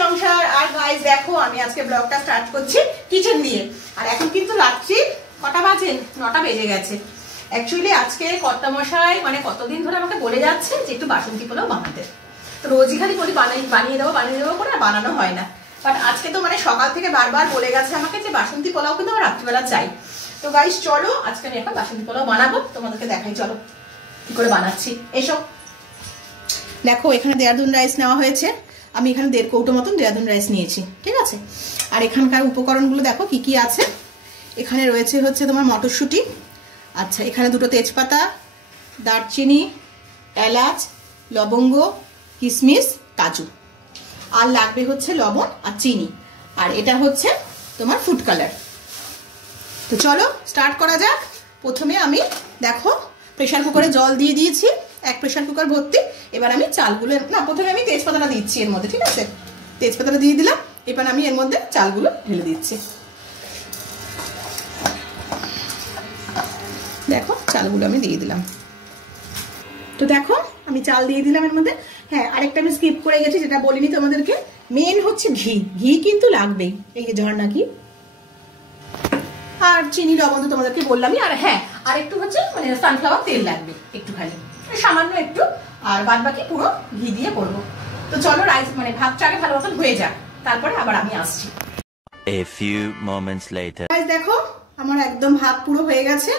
সংসার। আর গাইস দেখো আমি আজকে ব্লগটা স্টার্ট করছি কিচেন দিয়ে। আর এখন কিন্তু রাত্রি কটা বাজে? 9টা বেজে গেছে। অ্যাকচুয়ালি আজকে কর্তামশাই মানে কতদিন ধরে আমাকে বলে যাচ্ছে যে একটু বাসন্তী পোলাও বানাতে। তো রোজই খালি বলি বানিয়ে দেবো করে, বানানো হয় না। বাট আজকে তো মানে সকাল থেকে বারবার বলে গেছে আমাকে যে বাসন্তী পোলাও কিন্তু আমার রাত্রিবেলা চাই। তো গাইস চলো আজকে আমি এখন বাসন্তী পোলাও বানাবো, তোমাদেরকে দেখাই চলো কি করে বানাচ্ছি। এসো দেখো, এখানে দেরাদুন রাইস নেওয়া হয়েছে। আমি এখানে 1.5 কৌটো মতন দেরাদুন রাইস নিয়েছি, ঠিক আছে। আর এখানকার উপকরণগুলো দেখো কি কি আছে। এখানে রয়েছে হচ্ছে তোমার মটরশুঁটি, আচ্ছা এখানে 2টো তেজপাতা, দারচিনি, এলাচ, লবঙ্গ, কিশমিশ, কাজু, আর লাগবে হচ্ছে লবণ আর চিনি, আর এটা হচ্ছে তোমার ফুড কালার। তো চলো স্টার্ট করা যাক। প্রথমে আমি দেখো প্রেসার কুকারে জল দিয়ে দিয়েছি, 1 প্রেসার কুকার ভর্তি। এবার আমি চালগুলো না, প্রথমে আমি তেজপাতাটা দিচ্ছি এর মধ্যে, ঠিক আছে। তেজপাতাটা দিয়ে দিলাম, এবার আমি এর মধ্যে চালগুলো ঢেলে দিচ্ছি। দেখো চালগুলো আমি দিয়ে দিলাম। তো দেখো আমি চাল দিয়ে দিলাম এর মধ্যে। হ্যাঁ আরেকটা আমি স্কিপ করে গেছি, যেটা বলিনি তোমাদেরকে, মেন হচ্ছে ঘি। ঘি কিন্তু লাগবেই, এই যে ঝর্ণা ঘি, আর চিনি লবণ তো তোমাদেরকে বললামই। আর হ্যাঁ আর একটু হচ্ছে মানে সানফ্লাওয়ার তেল লাগবে একটুখানি, সামান্য একটু, আর বাদ বাকি পুরো ঘি দিয়ে করবো। তো চলো রাইস মানে ভাতটা আগে ভালো মতন হয়ে যাক, তারপরে আবার আমি আসছি। A few moments later. দেখো আমার একদম ভাত পুরো হয়ে গেছে।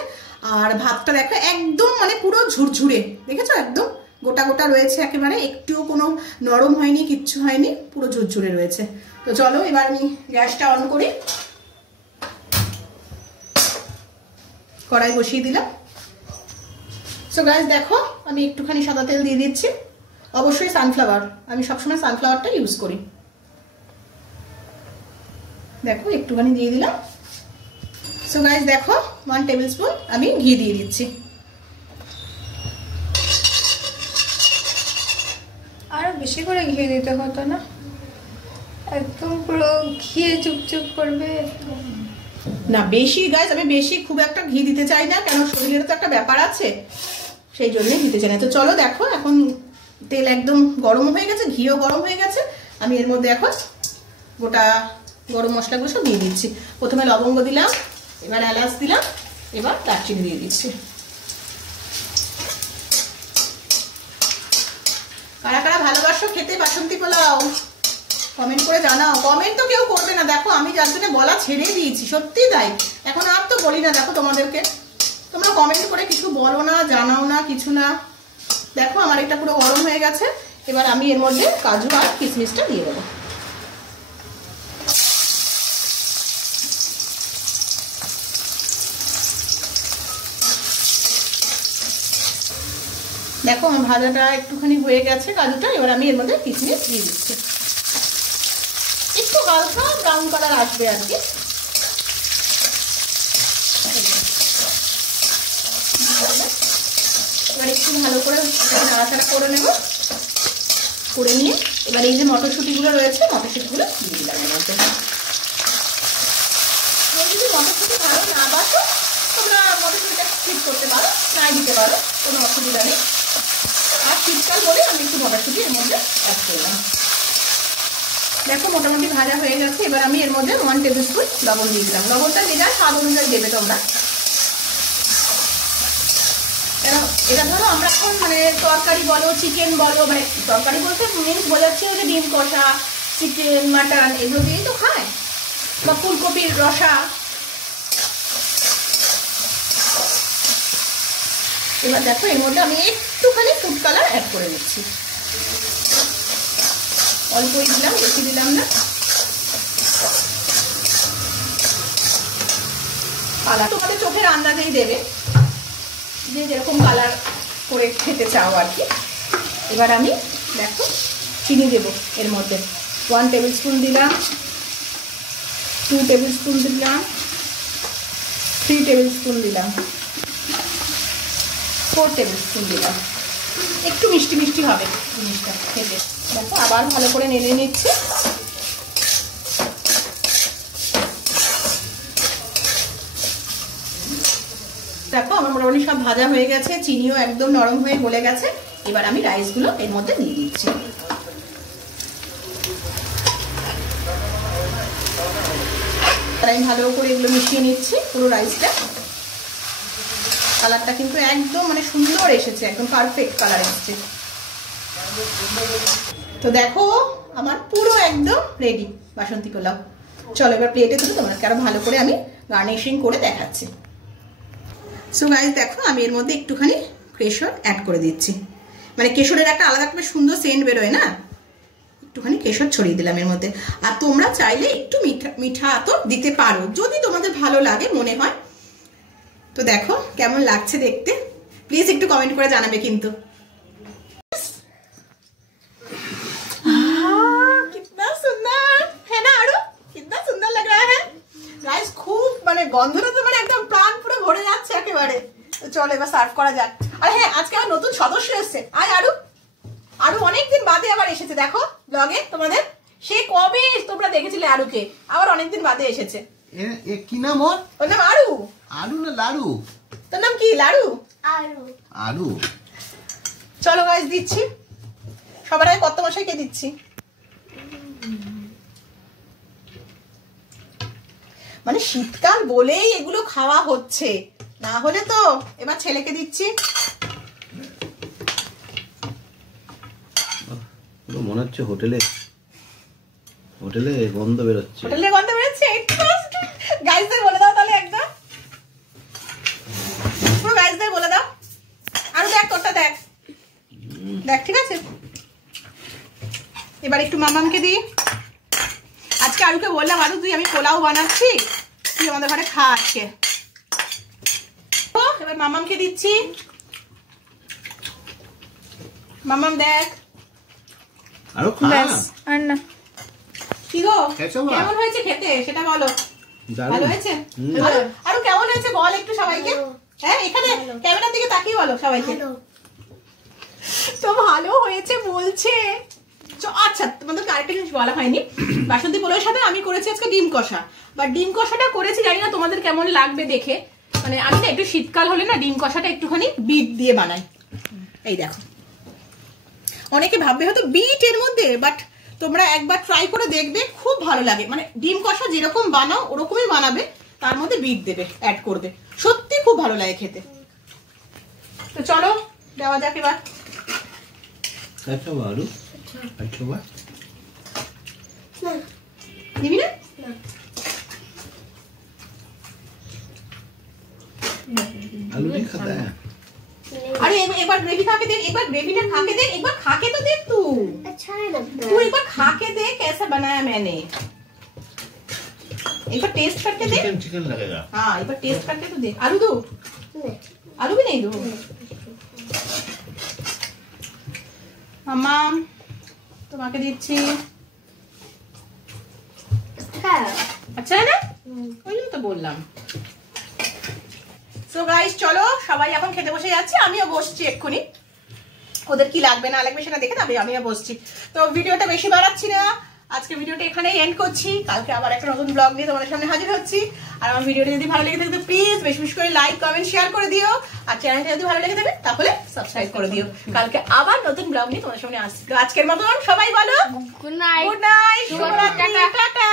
আর ভাতটা দেখো একদম মানে পুরো ঝুরঝুরে, দেখেছো একদম গোটা গোটা রয়েছে, একেবারে একটুও কোনো নরম হয়নি, কিচ্ছু হয়নি, পুরো ঝুরঝুরে রয়েছে। তো চলো এবার আমি গ্যাসটা অন করি, কড়াই বসিয়ে দিলাম। সো গাইস দেখো আমি একটুখানি সাদা তেল দিয়ে দিচ্ছি, অবশ্যই সানফ্লাওয়ার, আমি সবসময় সানফ্লাওয়ারটা ইউজ করি। দেখো একটুখানি দিয়ে দিলাম। সো গাইস দেখো 1 টেবিল স্পুন আমি ঘি দিয়ে দিচ্ছি। আরো বেশি করে ঘি দিতে হতো না? একদম পুরো ঘিয়ে চুপচুপ করবে না বেশি গাইস, আমি বেশি খুব একটা ঘি দিতে চাই না, কেন শরীরের তো একটা ব্যাপার আছে, সেই জন্যই দিতে চাই না। তো চলো দেখো এখন তেল একদম গরম হয়ে গেছে, ঘিও গরম হয়ে গেছে। আমি এর মধ্যে এখন গোটা গরম মশলাগুলো সব দিয়ে দিচ্ছি। প্রথমে লবঙ্গ দিলাম, এবার এলাচ দিলাম, এবার দারচিনি দিয়ে দিচ্ছি। কারা কারা ভালোবাসো খেতে বাসন্তী পোলাও কমেন্ট করে জানাও। কমেন্ট তো কেউ করবে না, দেখো আমি যার জন্য বলা ছেড়ে দিয়েছি, সত্যি তাই। এখন আর তো বলি না, দেখো তোমাদেরকে, তোমরা কমেন্ট করে কিছু বলো না, জানাও না, কিছু না। দেখো আমার এটা পুরো গরম হয়ে গেছে। এবার আমি এর মধ্যে কাজু আর কিশমিশটা দিয়ে দেবো। দেখো আমার ভাজাটা একটুখানি হয়ে গেছে কাজুটা, এবার আমি এর মধ্যে কিশমিশ দিয়ে দিচ্ছি। একটু হালকা ব্রাউন কালার আসবে আর কি। এবার একটু ভালো করে নাড়াচাড়া করে নেব, করে নিয়ে এবার এই যে মটরশুঁটিগুলো রয়েছে, মটরশুঁটিগুলো দিয়ে দিলাম এর মধ্যে। যদি মটরশুঁটি ভালো না বাসো তোমরা মটরশুঁটিটা স্কিপ করতে পারো, নাই দিতে পারো, কোনো অসুবিধা নেই। আর শীতকাল বলে আমি একটু মটরশুঁটি এর মধ্যে অ্যাড করলাম। দেখো মোটামুটি ভাজা হয়ে গেছে। এবার আমি এর মধ্যে 1 টেবিল স্পুন লবণ দিয়ে দিলাম। লবণটা যে যার স্বাদ অনুযায়ী দেবে তোমরা। এটা ধরো আমরা এখন মানে তরকারি বলো, চিকেন বলো, মানে তরকারি বলতে মিন্স বোঝাচ্ছি যে ডিম কষা, চিকেন, মাটন এগুলো দিয়েই তো খায়, বা ফুলকপির রসা। এবার দেখো এর মধ্যে আমি একটুখানি ফুড কালার অ্যাড করে দিচ্ছি, অল্পই দিলাম, বেশি দিলাম না। কালার তোমাদের চোখের আন্দাজেই দেবে, যে যেরকম কালার করে খেতে চাও আর কি। এবার আমি দেখো চিনি দেবো এর মধ্যে। 1 টেবিল স্পুন দিলাম, 2 টেবিল স্পুন দিলাম, 3 টেবিল স্পুন দিলাম, 4 টেবিল স্পুন দিলাম। একটু মিষ্টি মিষ্টি হবে জিনিসটা খেতে। দেখো আবার ভালো করে নেড়ে নিচ্ছি। দেখো আমার মোটামুটি সব ভাজা হয়ে গেছে, চিনিও একদম নরম হয়ে গলে গেছে। এবার আমি রাইসগুলো এর মধ্যে দিয়ে দিচ্ছি। তারপরে আমি ভালো করে এগুলো মিশিয়ে নিচ্ছি পুরো রাইসটা। কালারটা কিন্তু একদম মানে সুন্দর এসেছে, একদম পারফেক্ট কালার এসেছে। তো দেখো আমার পুরো একদম রেডি বাসন্তী পোলাও। চলো এবার প্লেটে তুলে তোমাকে আরো ভালো করে আমি গার্নিশিং করে দেখাচ্ছি। সো গাইস দেখো আমি এর মধ্যে একটুখানি কেশর অ্যাড করে দিচ্ছি, মানে কেশরের একটা আলাদা একটা সুন্দর সেন্ট বেরোয় না, একটুখানি কেশর ছড়িয়ে দিলাম এর মধ্যে। আর তোমরা চাইলে একটু মিঠা আতর দিতে পারো যদি তোমাদের ভালো লাগে মনে হয়। তো দেখো কেমন লাগছে দেখতে, প্লিজ একটু কমেন্ট করে জানাবে কিন্তু। कितना सुंदर है ना आरू, कितना सुंदर लग रहा है राइस। খুব মানে গন্ধটা তো মানে একদম প্রাণ পুরো ভরে যাচ্ছে একেবারে। তো চলো এবার সার্ভ করা যাক। আর হ্যাঁ আজকে আমার নতুন সদস্য এসেছে, আয় আরু। আরু অনেকদিন বাদে আবার এসেছে দেখো ব্লগে তোমাদের। সে কবে তোমরা দেখেছিলে আরুকে, আবার অনেকদিন বাদে এসেছে। কি নাম ওর? ওর নাম আরু। আলু না লাড়ু? তোর নাম কি? লাড়ু। আরু। আলু। চলো গাইস দিচ্ছি, সবার আগে কত মশাইকে দিচ্ছি। মানে শীতকাল বলেই এগুলো খাওয়া হচ্ছে, না হলে তো। এবার ছেলেকে দিচ্ছি। মনে হচ্ছে হোটেলে গন্ধ বেরোচ্ছে। হোটেলে গন্ধ বেরোচ্ছে। গাইসদের বলে দাও তাহলে একদম, পুরো গাইসদের বলে দাও। আর দেখ তোরটা দেখ, দেখ ঠিক আছে। এবার একটু মামামকে দিই। আজকে আরুকে বললাম আরু তুই আমি পোলাও বানাচ্ছি, তুই আমাদের ঘরে খা আজকে। এবার মামামকে দিচ্ছি। মামাম দেখ। আরো খা। আর না। কি গো খেয়েছো মা? কেমন হয়েছে খেতে সেটা বলো। দারুণ। ভালো হয়েছে? আরু কেমন হয়েছে বল একটু সবাইকে। হ্যাঁ এখানে ক্যামেরার দিকে তাকিয়ে বলো সবাইকে। তো ভালো হয়েছে বলছে। আচ্ছা তোমাদেরকে আরেকটা জিনিস বলা হয়নি, বাসন্তী পোলাওর সাথে আমি করেছি আজকে ডিম কষা। বা ডিম কষাটা করেছি জানি না তোমাদের কেমন লাগবে দেখে, মানে আমি না একটু শীতকাল হলে না ডিম কষাটা একটুখানি বিট দিয়ে বানাই। এই দেখো অনেকে ভাববে হয়তো বিট এর মধ্যে, বাট তোমরা একবার ট্রাই করে দেখবে, খুব ভালো লাগে। মানে ডিম কষা যেরকম বানাও ওরকমই বানাবে, তার মধ্যে বিট দেবে, অ্যাড করবে, সত্যি খুব ভালো লাগে খেতে। তো চলো দেওয়া যাক এবার। আচ্ছা আলু আচ্ছা বা দিবি না? आलू नहीं खाता है। अरे एक बार ग्रेवी खा के देख, एक बार ग्रेवीটা खा के देख, एक बार खा के तो देख तू। अच्छा है लगता तू एक बार खा के देख कैसा बनाया मैंने, एक बार टेस्ट करके देख। चिकन चिकन लगेगा। हाँ एक बार टेस्ट करके तो देख। आलू दो, आलू भी नहीं दो। মাম্মা তোমাকে দিচ্ছি। আচ্ছা না ওই জন্য তো বললাম। সো গাইস চলো সবাই এখন খেতে বসে যাচ্ছে, আমিও বসছি এক্ষুনি। ওদের কি লাগবে না লাগবে সেটা দেখে তবে আমিও বসছি। তো ভিডিওটা বেশি বাড়াচ্ছি না, আজকে ভিডিওটা এখানেই এন্ড করছি। কালকে আবার একটা নতুন ব্লগ নিয়ে তোমাদের সামনে হাজির হচ্ছি। আর আমার ভিডিওটা যদি ভালো লেগে থাকে তো প্লিজ বেশি বেশি করে লাইক কমেন্ট শেয়ার করে দিও। আর চ্যানেলটা যদি ভালো লেগে থাকে তাহলে সাবস্ক্রাইব করে দিও। কালকে আবার নতুন ব্লগ নিয়ে তোমাদের সামনে আসছি। তো আজকের মতন সবাই বলো গুড নাইট। গুড নাইট, শুভরাত্রি, টাটা।